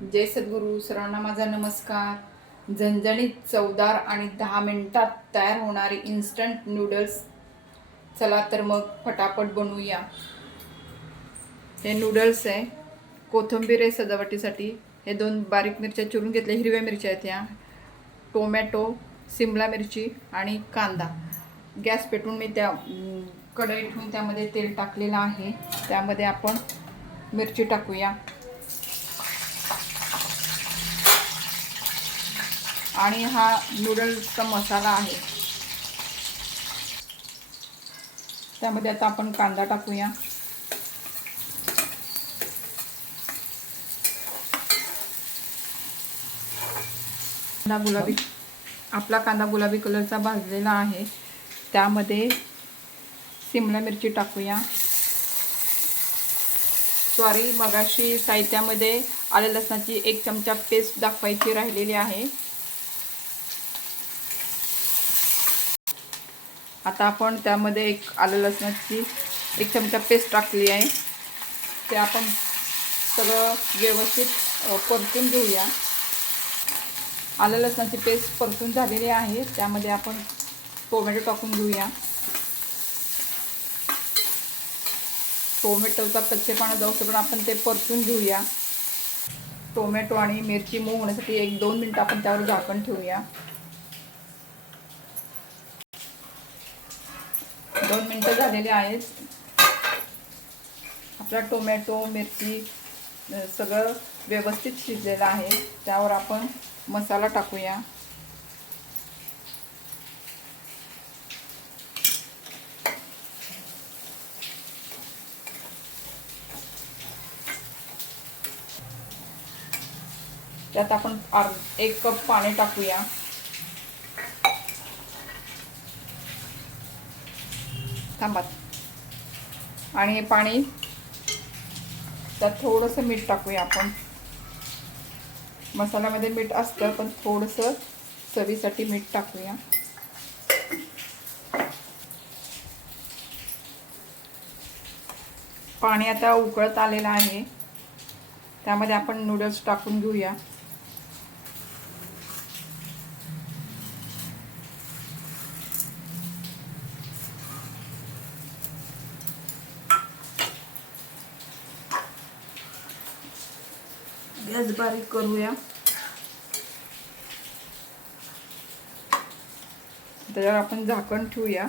जय सद्गुरू सर्वांना माझा नमस्कार. झणझणीत चवदार आणि दहा मिनटात तयार होणारे इन्स्टंट नूडल्स चला तर मग फटाफट बनवूया. हे नूडल्स आहे. कोथिंबीर आहे सजावटीसाठी. हे दोन बारीक मिरच्या चिरून घेतल्या. हिरव्या मिरच्या आहेत ह्या टोमॅटो सिमला मिरची आणि कांदा. गॅस पेटून मी त्या कढई ठेवून त्यामध्ये तेल टाकलेलं आहे. त्यामध्ये आपण मिरची टाकूया. आणि हा नूडल्सचा मसाला आहे. त्यामध्ये आता आपण कांदा टाकूया. कांदा गुलाबी आपला कांदा गुलाबी कलरचा भाजलेला आहे. त्यामध्ये सिमला मिरची टाकूया. सॉरी मगाशी साहित्यामध्ये आले लसणाची एक चमचा पेस्ट दाखवायची राहिलेली आहे. आता आपण त्यामध्ये एक आलं लसणाची एक चमचा पेस्ट टाकली आहे. ते आपण सगळं व्यवस्थित परतून घेऊया. आलं लसणाची पेस्ट परतून झालेली आहे. त्यामध्ये आपण टोमॅटो टाकून घेऊया. टोमॅटोचा कच्चेपणा जाऊ जाऊपर्यंत आपण ते परतून घेऊया. टोमॅटो आणि मिरची मऊ होण्यासाठी एक दोन मिनटं आपण त्यावर झाकण ठेवूया. दोन मिनटं झालेले आहेत. आपला टोमॅटो मिरची सगळं व्यवस्थित शिजलेलं आहे. त्यावर आपण मसाला टाकूया. त्यात आपण एक कप पाणी टाकूया. थांबा आणि हे पाणी त्यात थोडंसं मीठ टाकूया आपण. मसाल्यामध्ये मीठ असतं पण थोडंसं चवीसाठी मीठ टाकूया. पाणी आता उकळत आलेलं आहे. त्यामध्ये आपण नूडल्स टाकून घेऊया. गॅस बारीक करूया. त्याच्यावर आपण झाकण ठेवूया.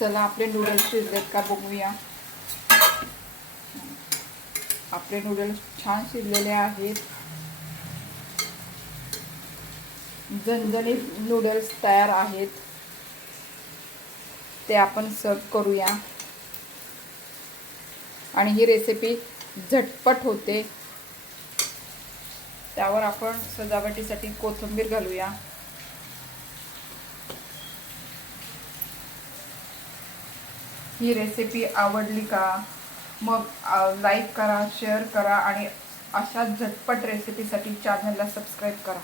चला आपले नूडल्स शिजलेत का बघूया. आपले नूडल्स छान शिजलेले आहेत. झणझणीत नूडल्स तयार आहेत. ते आपण सर्व करूया. आणि ही रेसिपी झटपट होते. त्यावर आपण सजावटीसाठी कोथिंबीर घालूया. ही रेसिपी आवडली का? मग लाईक करा शेअर करा आणि अशा झटपट रेसिपीसाठी चॅनलला सबस्क्राईब करा.